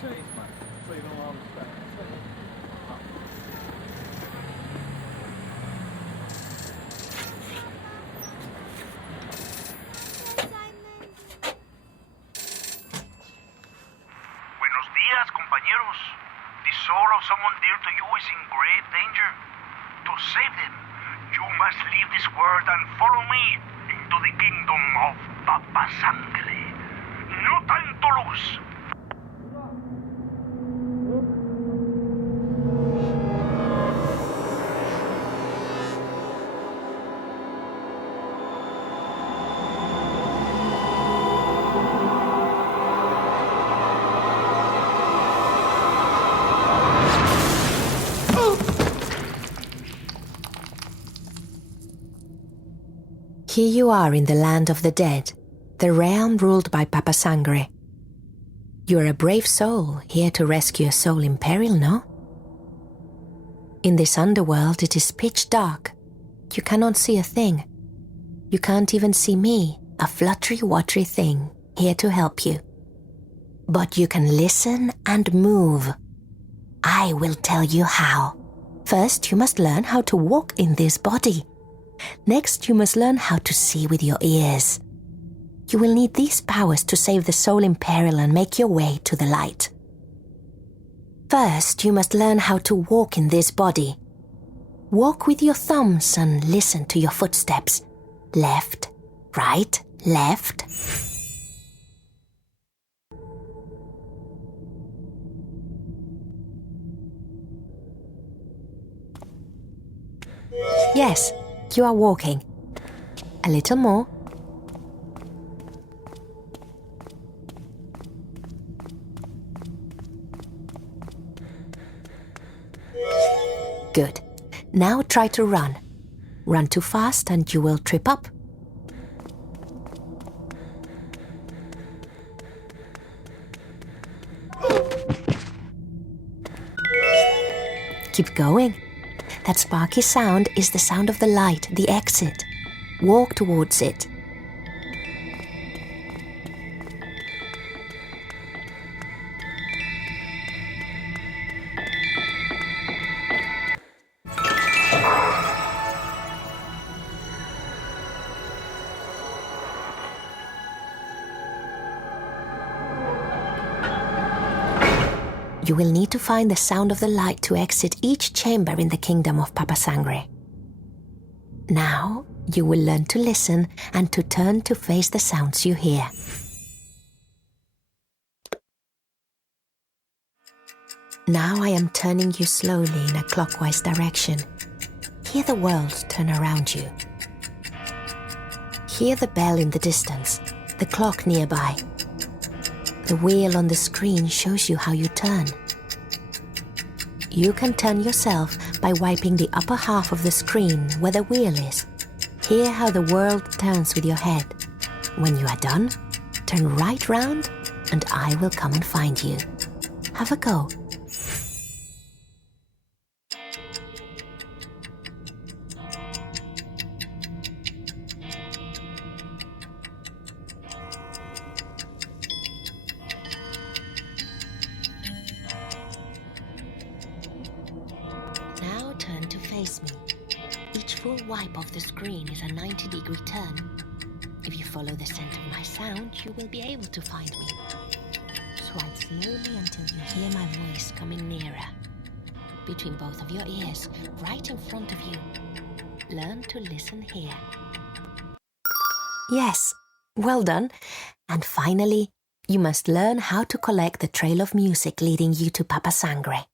Buenos días, compañeros. The soul of someone dear to you is in great danger. To save them, you must leave this world and follow me into the kingdom of Papa Sangre. No time to lose. Here you are in the land of the dead, the realm ruled by Papa Sangre. You are a brave soul, here to rescue a soul in peril, no? In this underworld it is pitch dark. You cannot see a thing. You can't even see me, a fluttery, watery thing, here to help you. But you can listen and move. I will tell you how. First, you must learn how to walk in this body. Next, you must learn how to see with your ears. You will need these powers to save the soul in peril and make your way to the light. First, you must learn how to walk in this body. Walk with your thumbs and listen to your footsteps. Left, right, left. Yes, you are walking. A little more. Good. Now try to run. Run too fast and you will trip up. Keep going. That sparky sound is the sound of the light, the exit. Walk towards it. You will need to find the sound of the light to exit each chamber in the kingdom of Papa Sangre. Now, you will learn to listen and to turn to face the sounds you hear. Now I am turning you slowly in a clockwise direction. Hear the world turn around you. Hear the bell in the distance, the clock nearby. The wheel on the screen shows you how you turn. You can turn yourself by wiping the upper half of the screen where the wheel is. Hear how the world turns with your head. When you are done, turn right round and I will come and find you. Have a go. Turn to face me. Each full wipe of the screen is a 90-degree turn. If you follow the scent of my sound, you will be able to find me. Swipe slowly until you hear my voice coming nearer. Between both of your ears, right in front of you. Learn to listen here. Yes, well done. And finally, you must learn how to collect the trail of music leading you to Papa Sangre.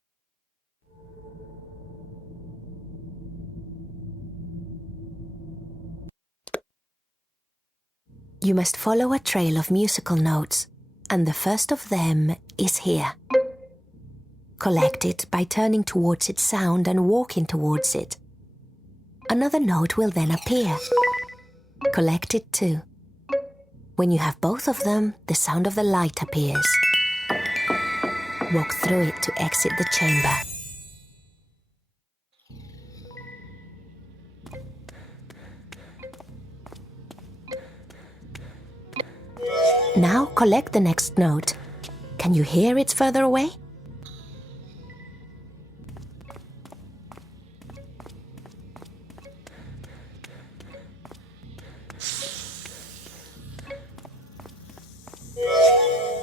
You must follow a trail of musical notes, and the first of them is here. Collect it by turning towards its sound and walking towards it. Another note will then appear. Collect it too. When you have both of them, the sound of the light appears. Walk through it to exit the chamber. Now collect the next note. Can you hear it's further away?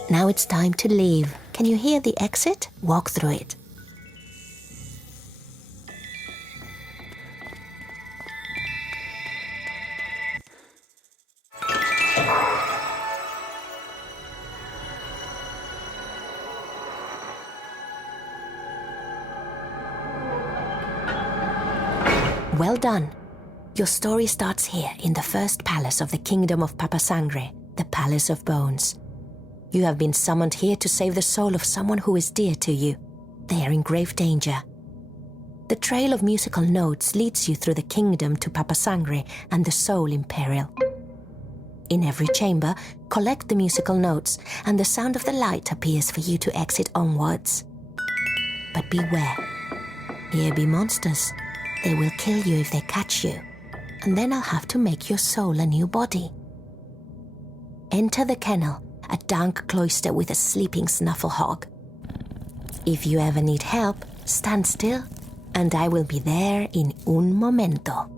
Now it's time to leave. Can you hear the exit? Walk through it. Well done. Your story starts here in the first palace of the kingdom of Papa Sangre, the Palace of Bones. You have been summoned here to save the soul of someone who is dear to you. They are in grave danger. The trail of musical notes leads you through the kingdom to Papa Sangre and the soul in peril. In every chamber, collect the musical notes, and the sound of the light appears for you to exit onwards. But beware. Here be monsters. They will kill you if they catch you, and then I'll have to make your soul a new body. Enter the kennel, a dank cloister with a sleeping snuffle hog. If you ever need help, stand still, and I will be there in un momento.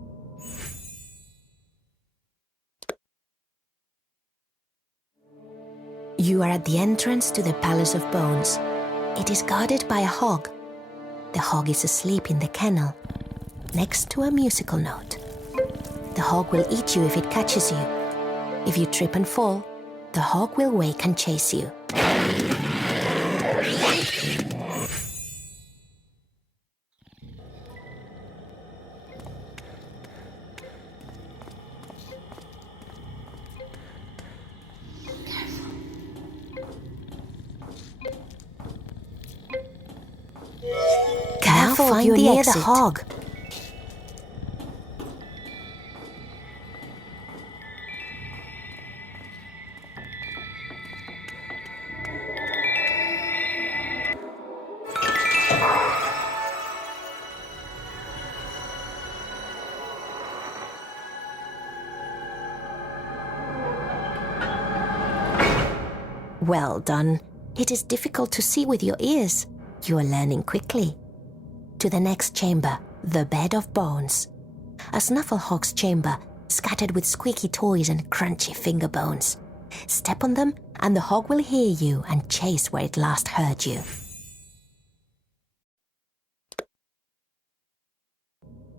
You are at the entrance to the Palace of Bones. It is guarded by a hog. The hog is asleep in the kennel, next to a musical note. The hog will eat you if it catches you. If you trip and fall, the hog will wake and chase you. Careful, find the exit. The hog. Well done. It is difficult to see with your ears. You are learning quickly. To the next chamber, the Bed of Bones. A snuffle hog's chamber, scattered with squeaky toys and crunchy finger bones. Step on them, and the hog will hear you and chase where it last heard you.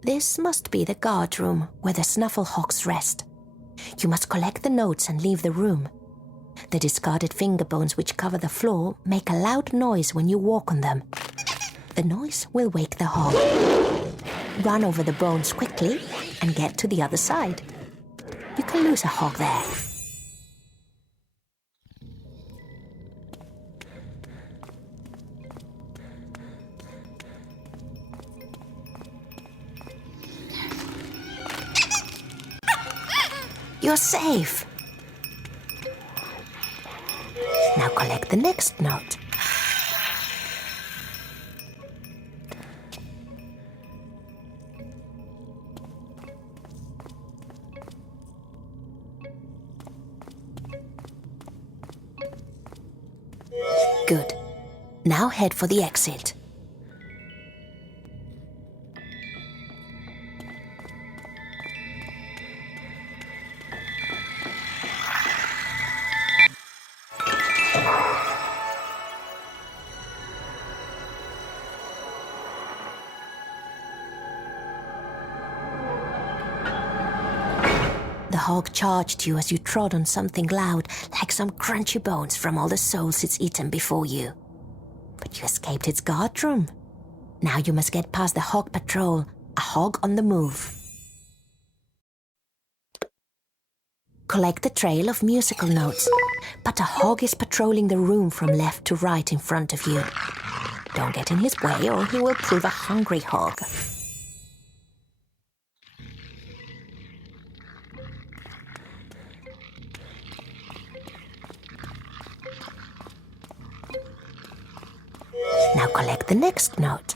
This must be the guard room where the snuffle hogs rest. You must collect the notes and leave the room. The discarded finger bones which cover the floor make a loud noise when you walk on them. The noise will wake the hog. Run over the bones quickly and get to the other side. You can lose a hog there. You're safe. Now collect the next note. Good. Now head for the exit. The hog charged you as you trod on something loud, like some crunchy bones from all the souls it's eaten before you. But you escaped its guard room. Now you must get past the Hog Patrol, a hog on the move. Collect the trail of musical notes, but a hog is patrolling the room from left to right in front of you. Don't get in his way or he will prove a hungry hog. Now collect the next note.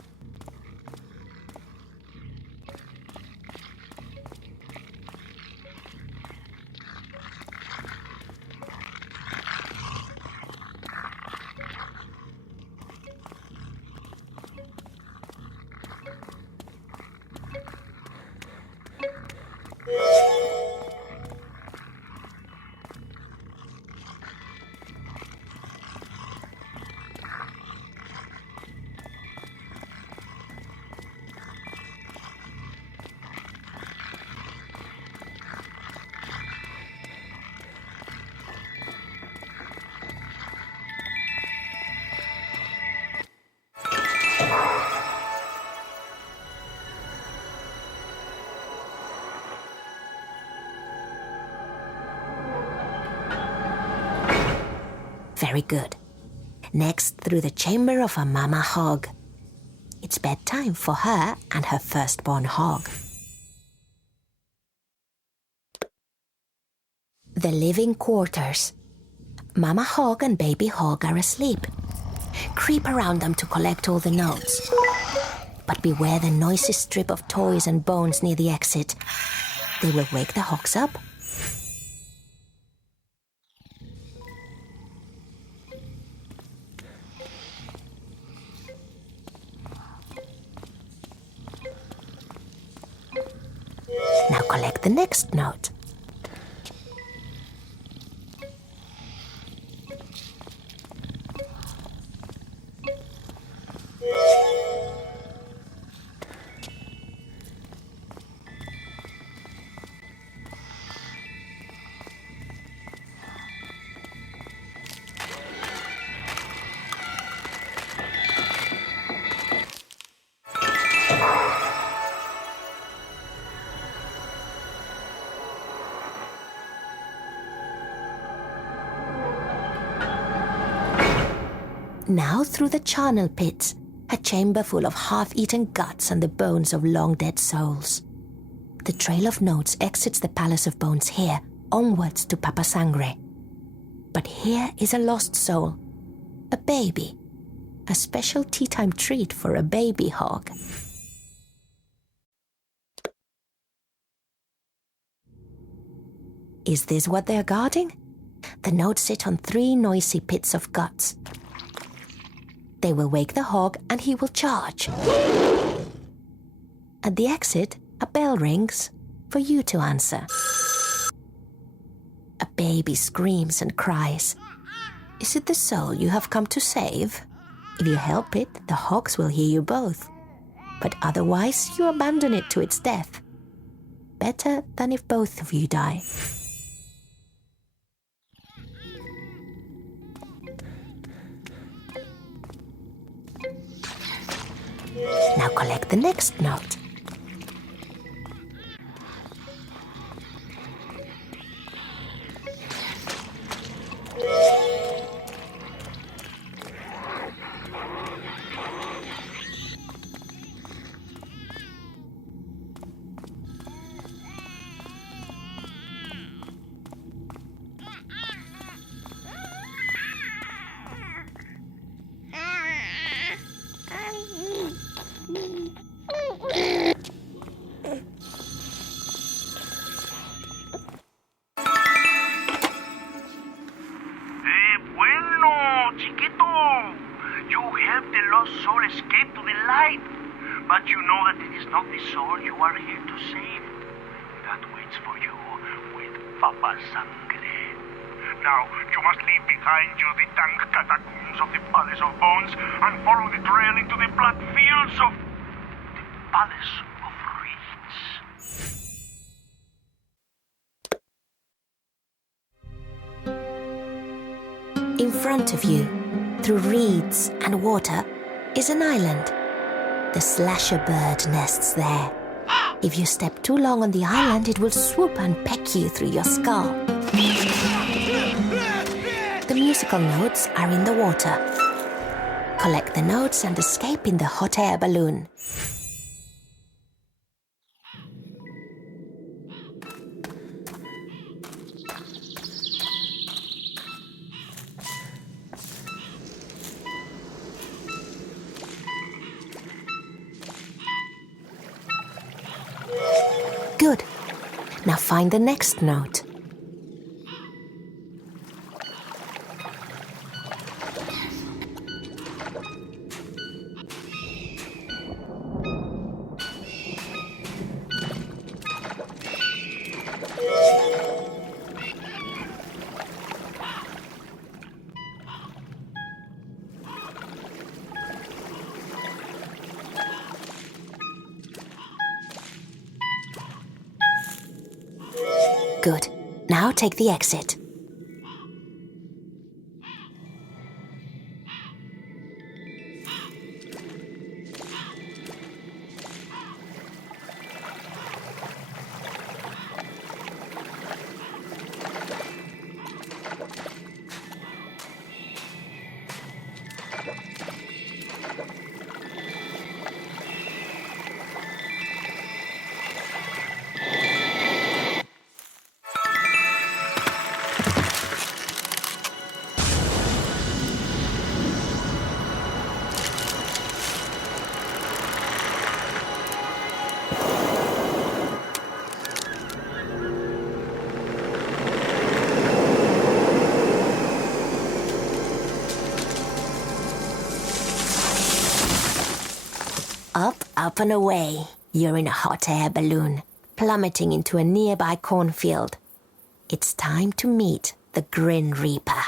Very good. Next, through the chamber of a mama hog. It's bedtime for her and her firstborn hog. The living quarters. Mama hog and baby hog are asleep. Creep around them to collect all the notes. But beware the noisy strip of toys and bones near the exit. They will wake the hogs up. Now collect the next note. Now through the Charnel Pits, a chamber full of half-eaten guts and the bones of long-dead souls. The trail of notes exits the Palace of Bones here, onwards to Papa Sangre. But here is a lost soul, a baby, a special tea-time treat for a baby hog. Is this what they're guarding? The notes sit on 3 noisy pits of guts. They will wake the hog and he will charge. At the exit, a bell rings for you to answer. A baby screams and cries. Is it the soul you have come to save? If you help it, the hogs will hear you both. But otherwise, you abandon it to its death. Better than if both of you die. Now collect the next note. Soul escape to the light, but you know that it is not the soul you are here to save. That waits for you with Papa Sangre. Now, you must leave behind you the dank catacombs of the Palace of Bones and follow the trail into the black fields of the Palace of Reeds. In front of you, through reeds and water, is an island. The slasher bird nests there. If you step too long on the island, it will swoop and peck you through your skull. The musical notes are in the water. Collect the notes and escape in the hot air balloon. Good. Now find the next note. Good. Now take the exit. Up, up and away. You're in a hot air balloon, plummeting into a nearby cornfield. It's time to meet the Grin Reaper.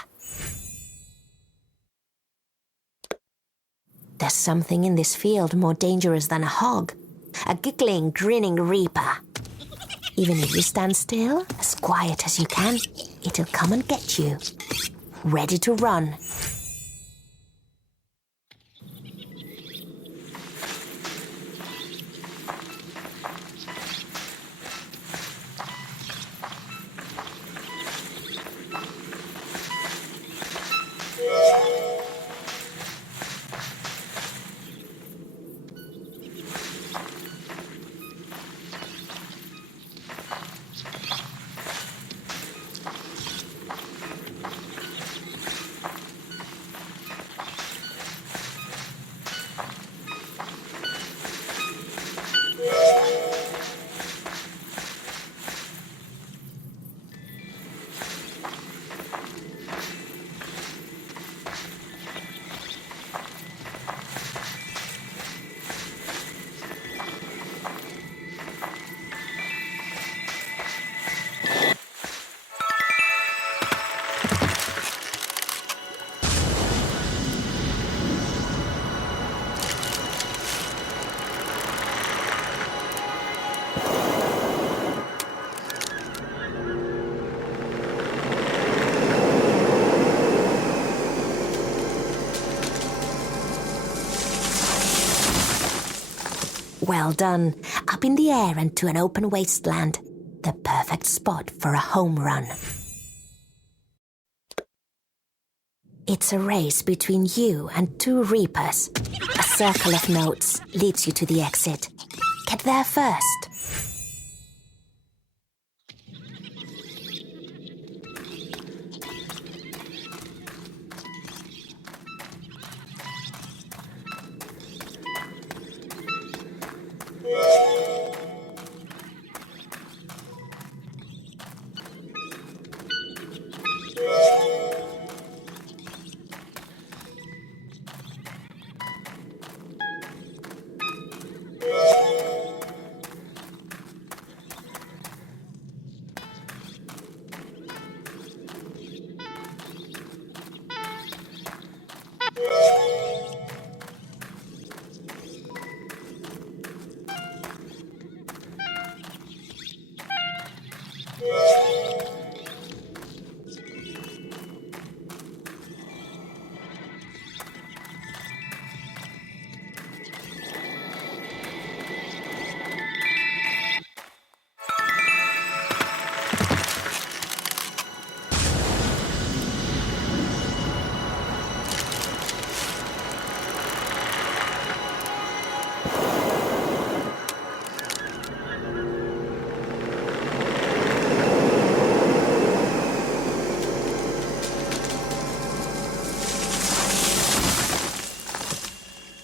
There's something in this field more dangerous than a hog. A giggling, grinning reaper. Even if you stand still, as quiet as you can, it'll come and get you. Ready to run. Well done. Up in the air and to an open wasteland. The perfect spot for a home run. It's a race between you and two reapers. A circle of notes leads you to the exit. Get there first.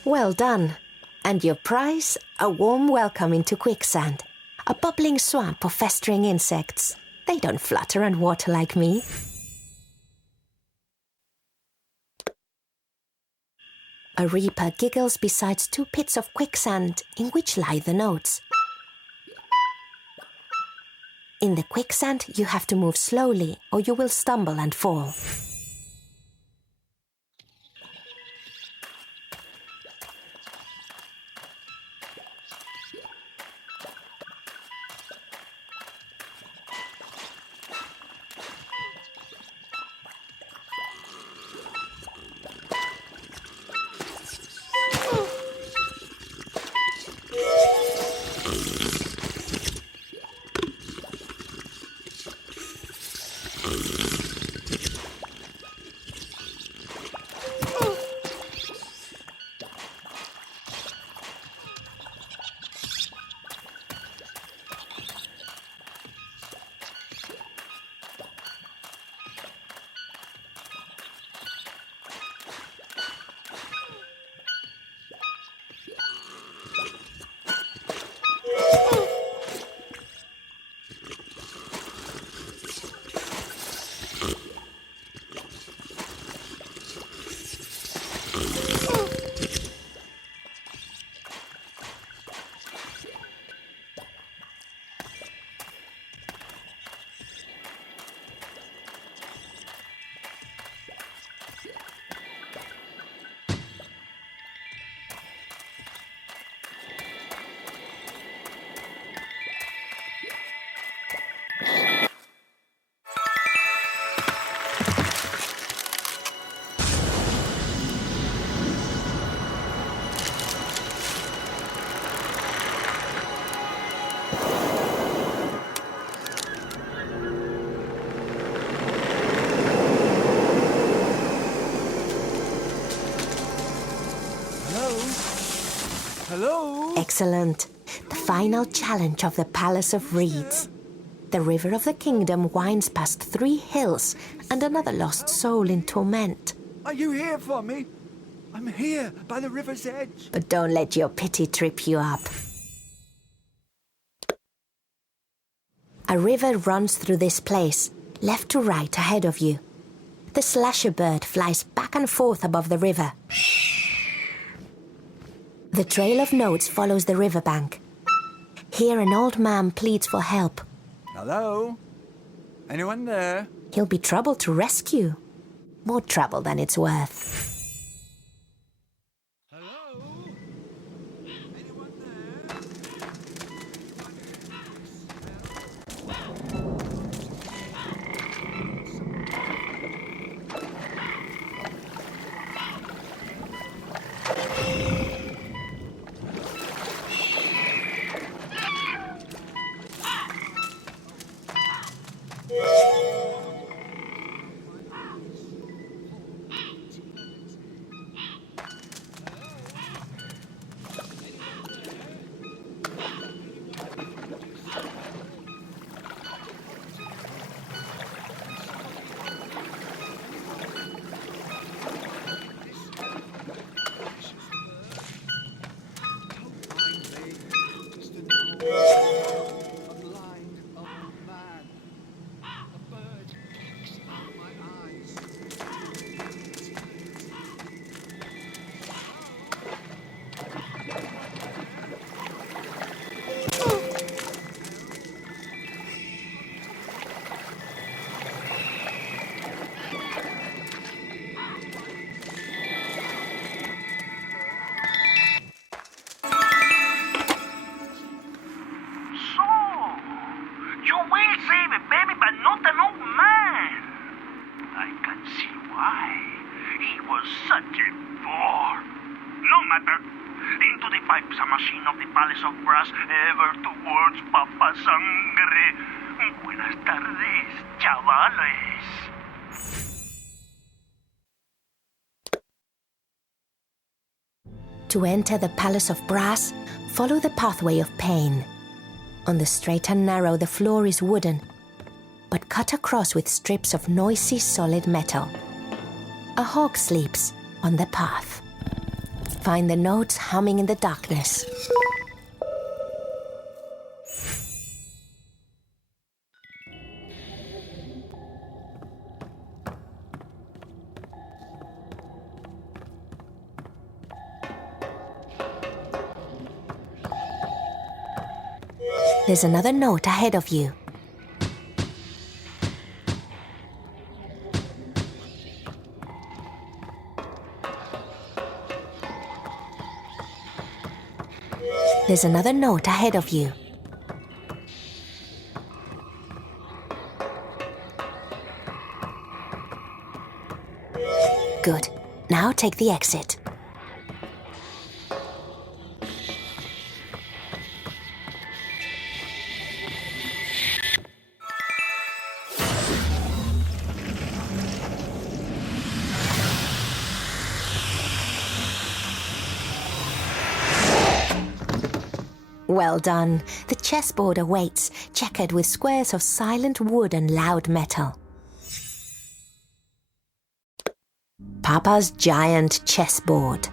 Well done. And your prize? A warm welcome into quicksand. A bubbling swamp of festering insects. They don't flutter and water like me. A reaper giggles beside two pits of quicksand in which lie the notes. In the quicksand, you have to move slowly or you will stumble and fall. Hello? Excellent. The final challenge of the Palace of Reeds. The river of the kingdom winds past 3 hills and another lost soul in torment. Are you here for me? I'm here by the river's edge. But don't let your pity trip you up. A river runs through this place, left to right ahead of you. The slasher bird flies back and forth above the river. The trail of notes follows the riverbank. Here an old man pleads for help. Hello? Anyone there? He'll be trouble to rescue. More trouble than it's worth. Hello? Anyone there? Of brass ever towards Papa Sangre. Buenas tardes, chavales. To enter the Palace of Brass, follow the pathway of pain. On the straight and narrow, the floor is wooden, but cut across with strips of noisy, solid metal. A hog sleeps on the path. Find the notes humming in the darkness. There's another note ahead of you. There's another note ahead of you. Good. Now take the exit. Well done. The chessboard awaits, checkered with squares of silent wood and loud metal. Papa's giant chessboard.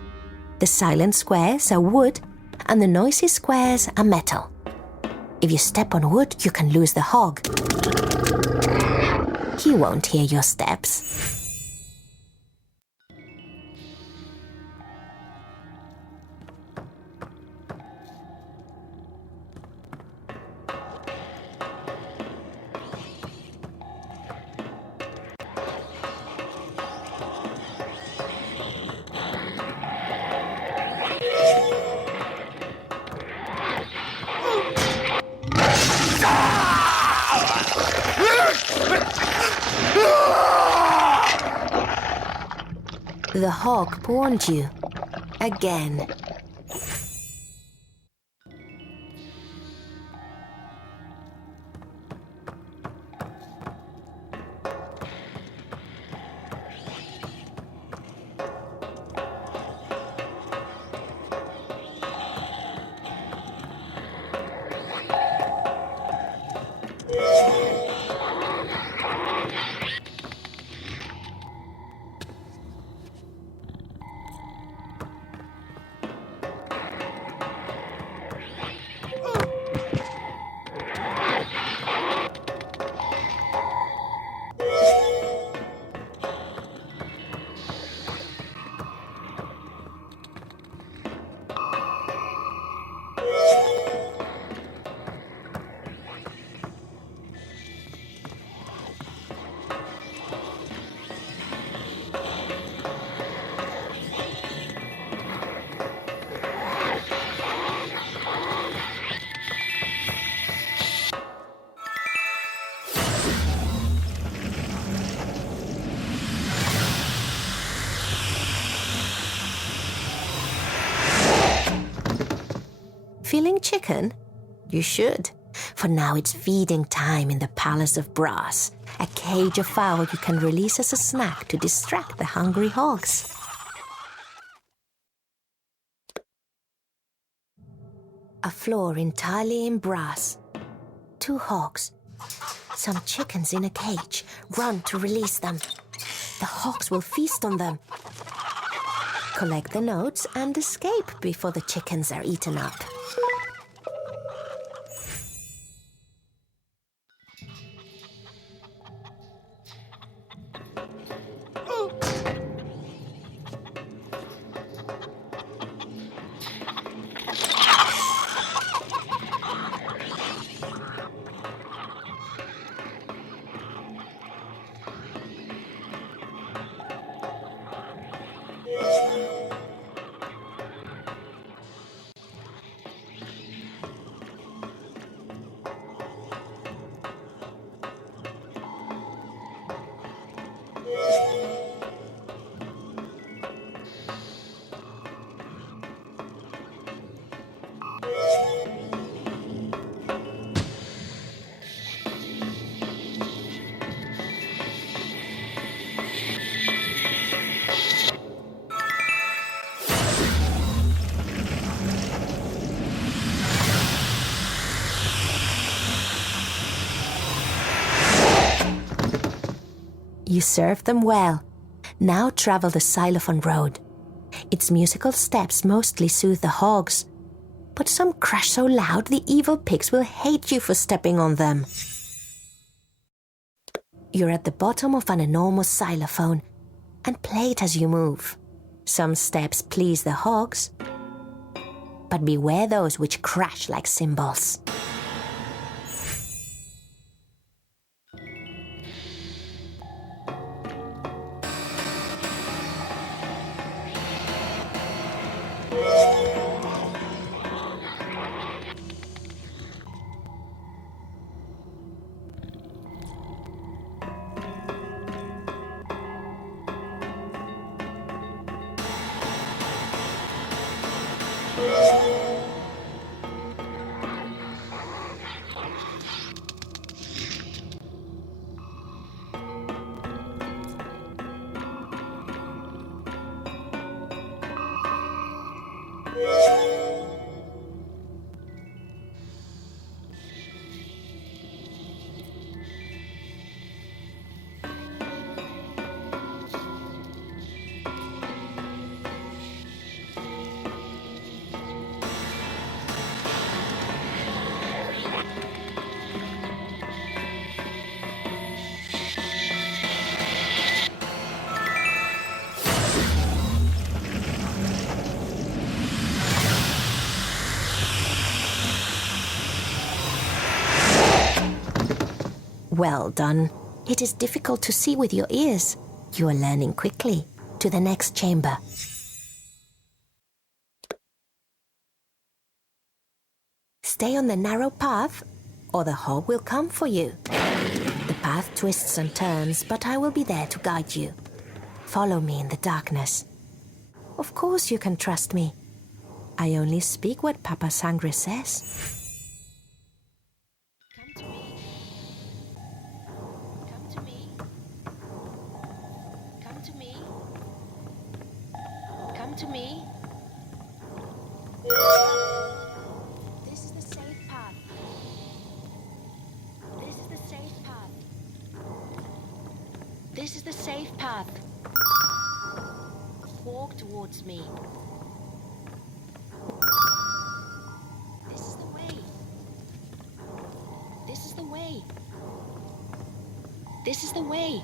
The silent squares are wood, and the noisy squares are metal. If you step on wood, you can lose the hog. He won't hear your steps. The hog warned you. Again. Feeling chicken? You should, for now it's feeding time in the Palace of Brass, a cage of fowl you can release as a snack to distract the hungry hogs. A floor entirely in brass. 2 hogs. Some chickens in a cage. Run to release them. The hogs will feast on them. Collect the notes and escape before the chickens are eaten up. You served them well. Now travel the Xylophone Road. Its musical steps mostly soothe the hogs, but some crash so loud the evil pigs will hate you for stepping on them. You're at the bottom of an enormous xylophone and play it as you move. Some steps please the hogs, but beware those which crash like cymbals. Well done. It is difficult to see with your ears. You are learning quickly. To the next chamber. Stay on the narrow path, or the hog will come for you. The path twists and turns, but I will be there to guide you. Follow me in the darkness. Of course you can trust me. I only speak what Papa Sangre says. To me. This is the safe path. This is the safe path. This is the safe path. Walk towards me. This is the way. This is the way. This is the way.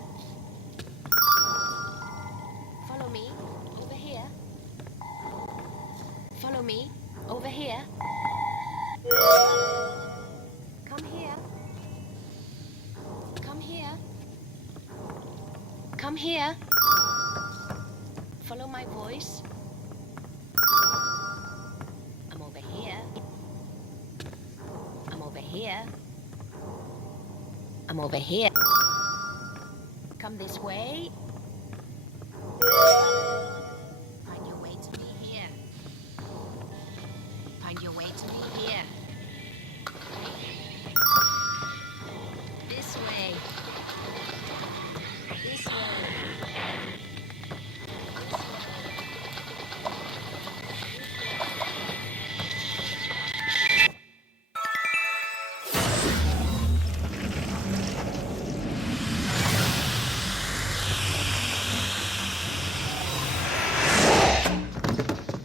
Follow me. Over here. Follow me. Over here. Come here. Come here. Come here. Follow my voice. I'm over here. I'm over here. I'm over here. Come this way. Find your way to me here. Find your way to me here.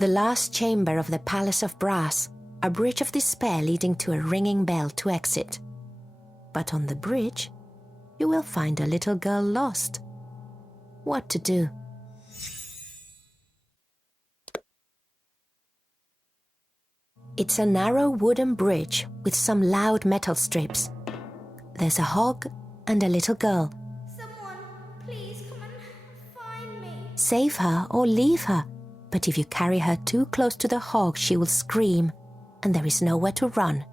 the last chamber of the Palace of Brass, a bridge of despair leading to a ringing bell to exit. But on the bridge, you will find a little girl lost. What to do? It's a narrow wooden bridge with some loud metal strips. There's a hog and a little girl. Someone, please come and find me. Save her or leave her, but if you carry her too close to the hog, she will scream, and there is nowhere to run.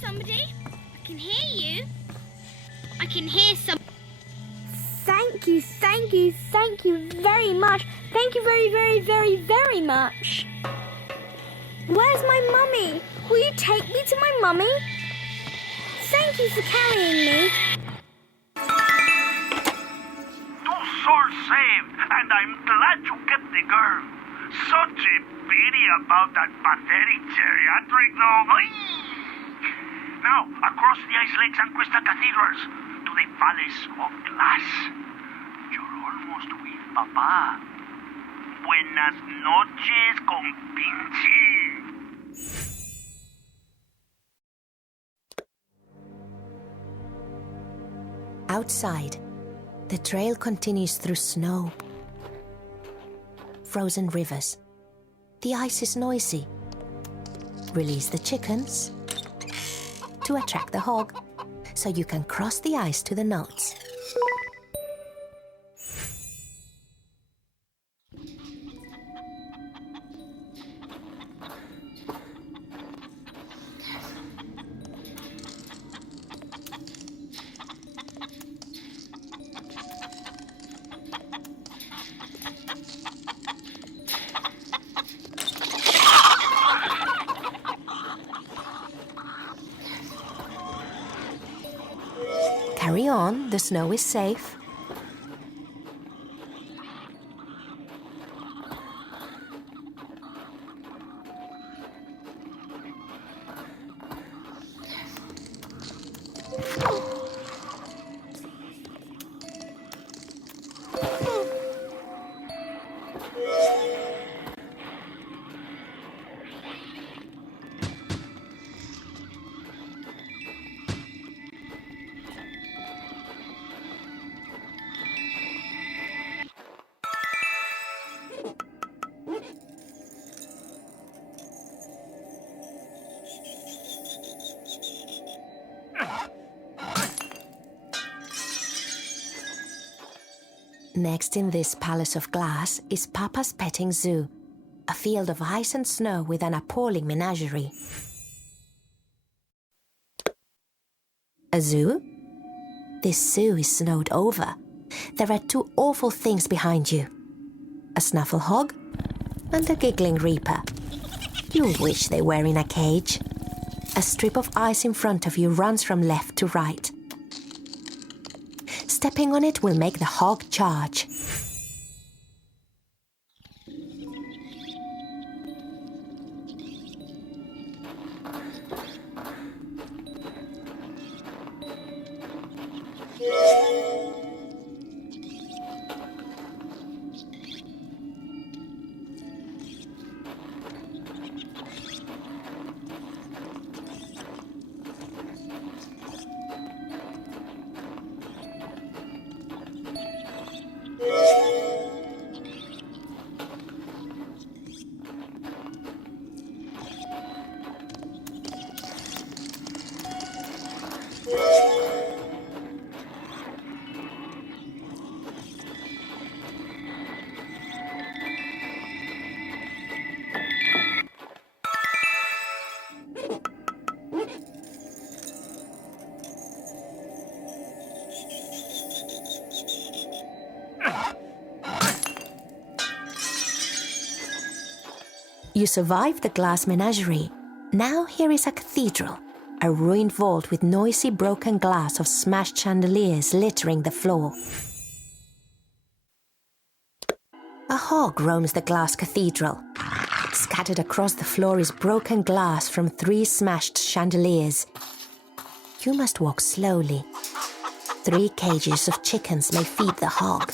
Somebody? I can hear you. I can hear some. Thank you very much. Thank you very much. Where's my mummy? Will you take me to my mummy? Thank you for carrying me. 2 souls saved, and I'm glad you kept the girl. Such a pity about that pathetic geriatric though. Now, across the ice lakes and crystal cathedrals, to the Palace of Glass. You're almost with Papa. Buenas noches, compinche. Outside, the trail continues through snow, frozen rivers. The ice is noisy. Release the chickens to attract the hog, so you can cross the ice to the notes. Carry on, the snow is safe. Next in this palace of glass is Papa's petting zoo, a field of ice and snow with an appalling menagerie. A zoo? This zoo is snowed over. There are 2 awful things behind you. A snuffle hog and a giggling reaper. You wish they were in a cage. A strip of ice in front of you runs from left to right. Stepping on it will make the hog charge. You survived the glass menagerie. Now here is a cathedral, a ruined vault with noisy broken glass of smashed chandeliers littering the floor. A hog roams the glass cathedral. Scattered across the floor is broken glass from 3 smashed chandeliers. You must walk slowly. 3 cages of chickens may feed the hog.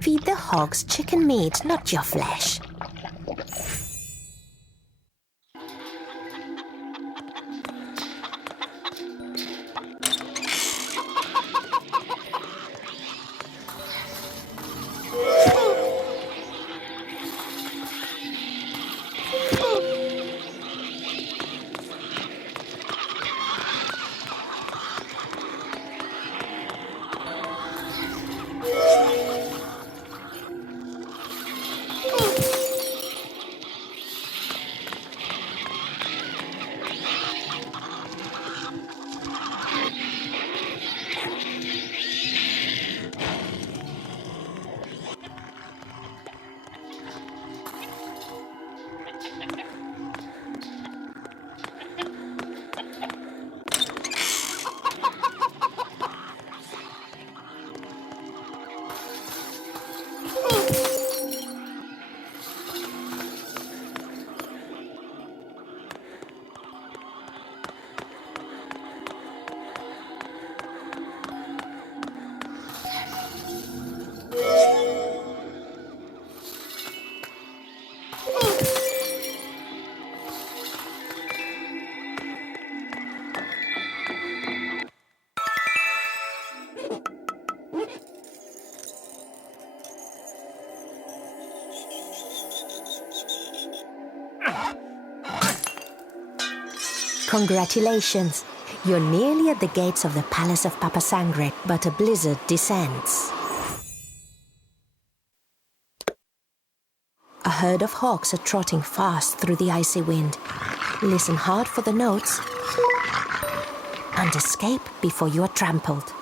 Feed the hogs chicken meat, not your flesh. Congratulations! You're nearly at the gates of the palace of Papa Sangre, but a blizzard descends. A herd of hogs are trotting fast through the icy wind. Listen hard for the notes and escape before you are trampled.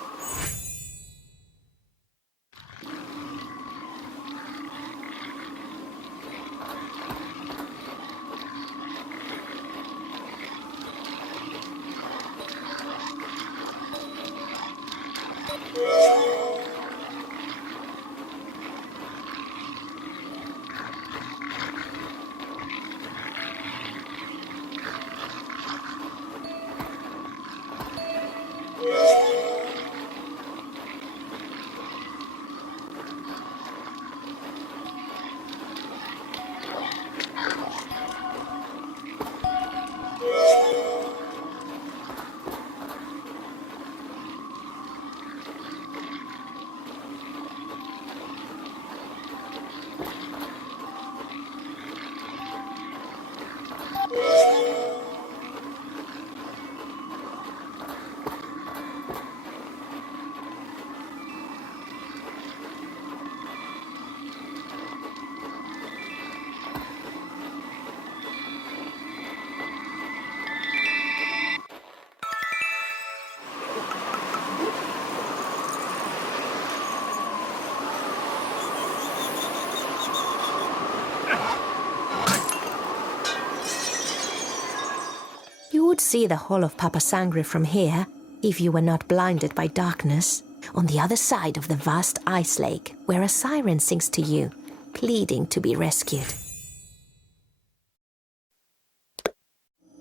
You would see the hall of Papa Sangre from here, if you were not blinded by darkness, on the other side of the vast ice lake, where a siren sings to you, pleading to be rescued.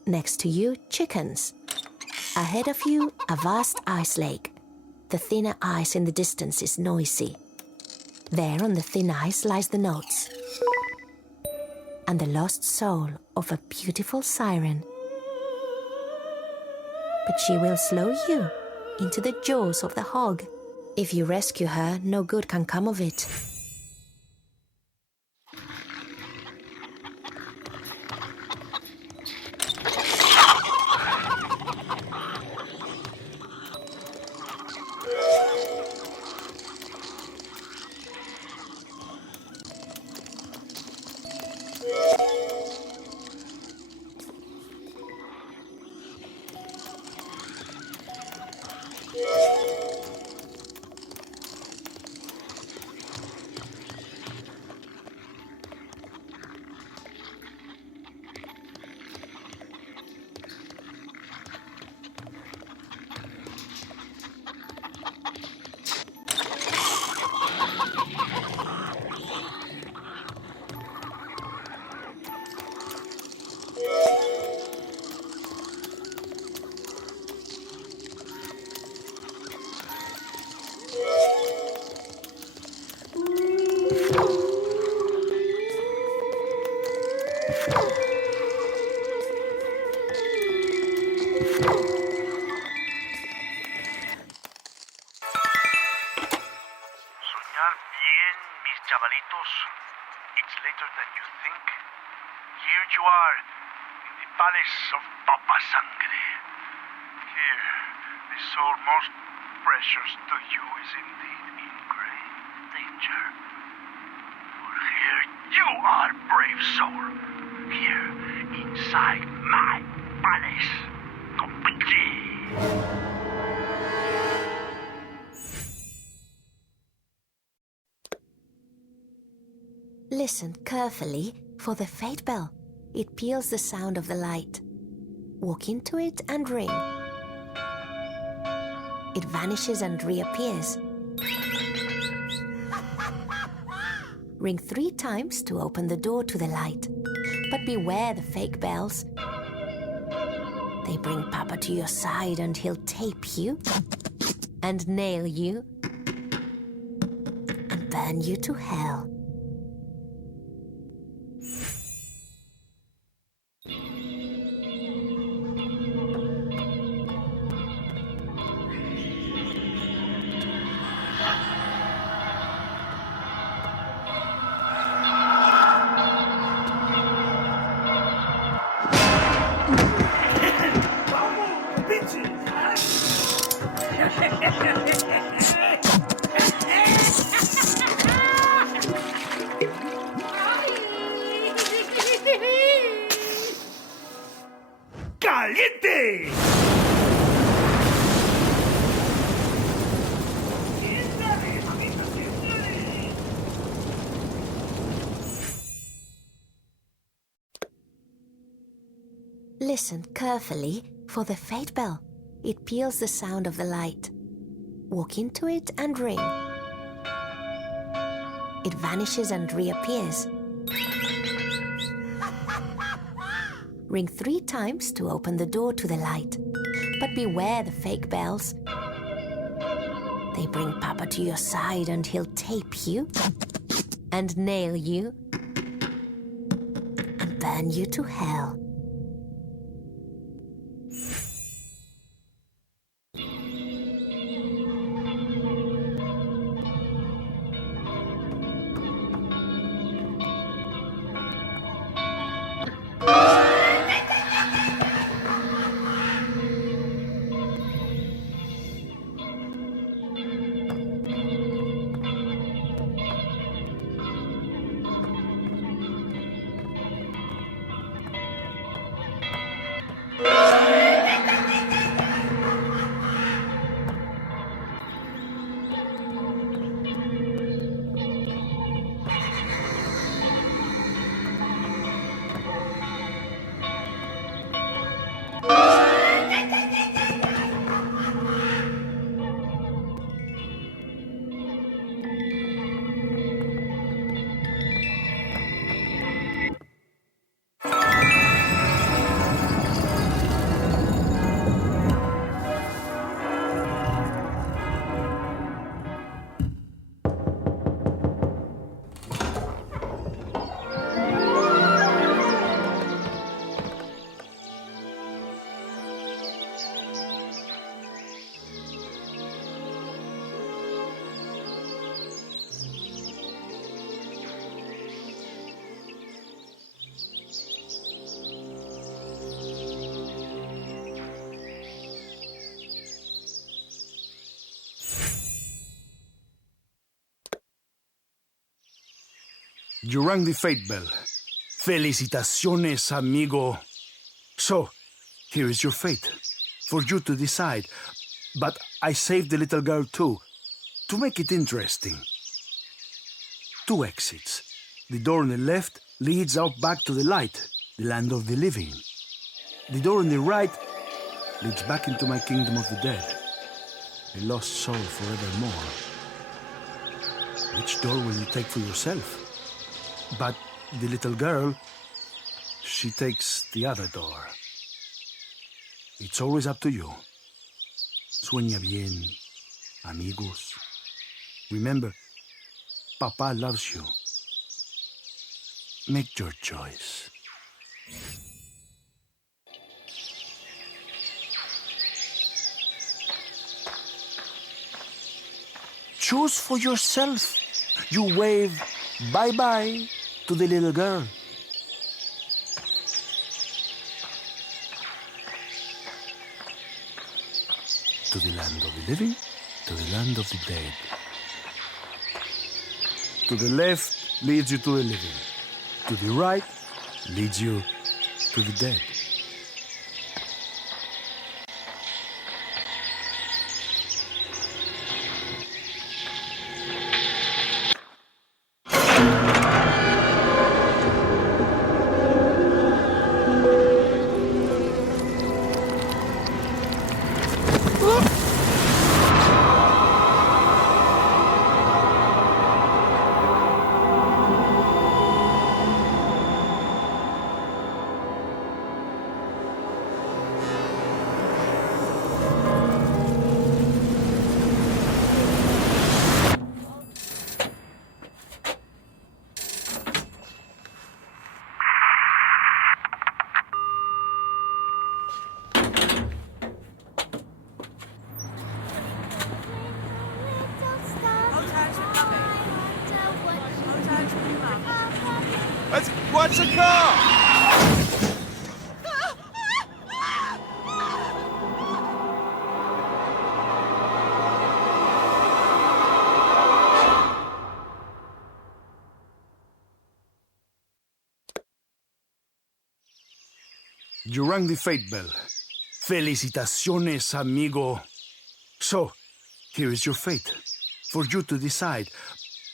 Next to you, chickens. Ahead of you, a vast ice lake. The thinner ice in the distance is noisy. There on the thin ice lies the notes and the lost soul of a beautiful siren. But she will slow you into the jaws of the hog. If you rescue her, no good can come of it. Soñar bien, mis chavalitos. It's later than you think. Here you are, in the palace of Papa Sangre. Here, the soul most precious to you is indeed in great danger. For here you are, brave soul. Here, inside my palace. Completely. Listen carefully for the fate bell. It peals the sound of the light. Walk into it and ring. It vanishes and reappears. Ring 3 times to open the door to the light. But beware the fake bells. They bring Papa to your side and he'll tape you and nail you and burn you to hell. ¡Caliente! Listen carefully for the fate bell. It peals the sound of the light. Walk into it and ring. It vanishes and reappears. Ring 3 times to open the door to the light. But beware the fake bells. They bring Papa to your side and he'll tape you and nail you and burn you to hell. You rang the fate bell. Felicitaciones, amigo. So, here is your fate. For you to decide. But I saved the little girl too. To make it interesting. 2 exits. The door on the left leads out back to the light, the land of the living. The door on the right leads back into my kingdom of the dead, a lost soul forevermore. Which door will you take for yourself? But the little girl, she takes the other door. It's always up to you. Sueña bien, amigos. Remember, Papa loves you. Make your choice. Choose for yourself. You wave bye-bye to the little girl. To the land of the living, to the land of the dead. To the left leads you to the living. To the right leads you to the dead. What's a car? You rang the fate bell. Felicitaciones, amigo. So, here is your fate. For you to decide.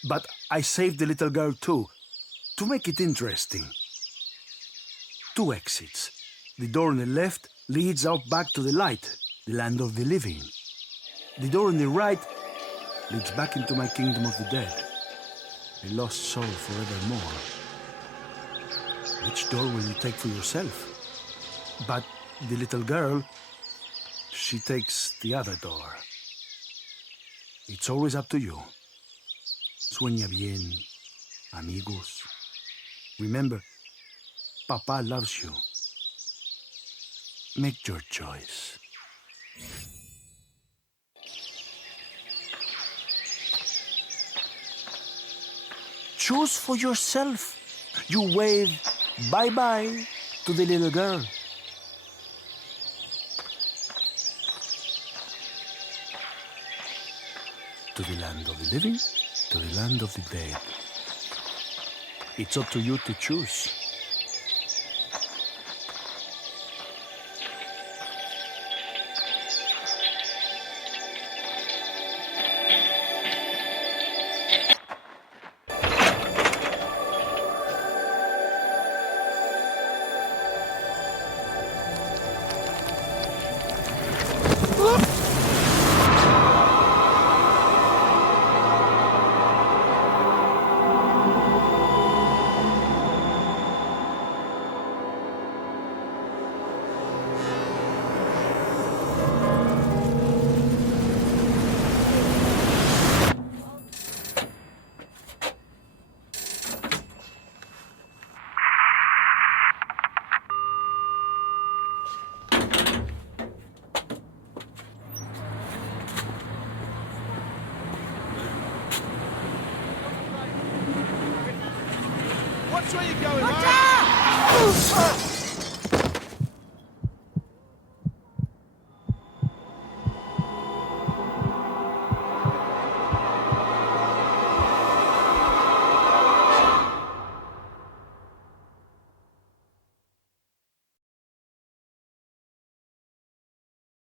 But I saved the little girl too. To make it interesting. 2 exits. The door on the left leads out back to the light, the land of the living. The door on the right leads back into my kingdom of the dead, a lost soul forevermore. Which door will you take for yourself? But the little girl, she takes the other door. It's always up to you. Sueña bien, amigos. Remember, Papa loves you. Make your choice. Choose for yourself. You wave bye-bye to the little girl. To the land of the living, to the land of the dead. It's up to you to choose. Watch where you're going, right?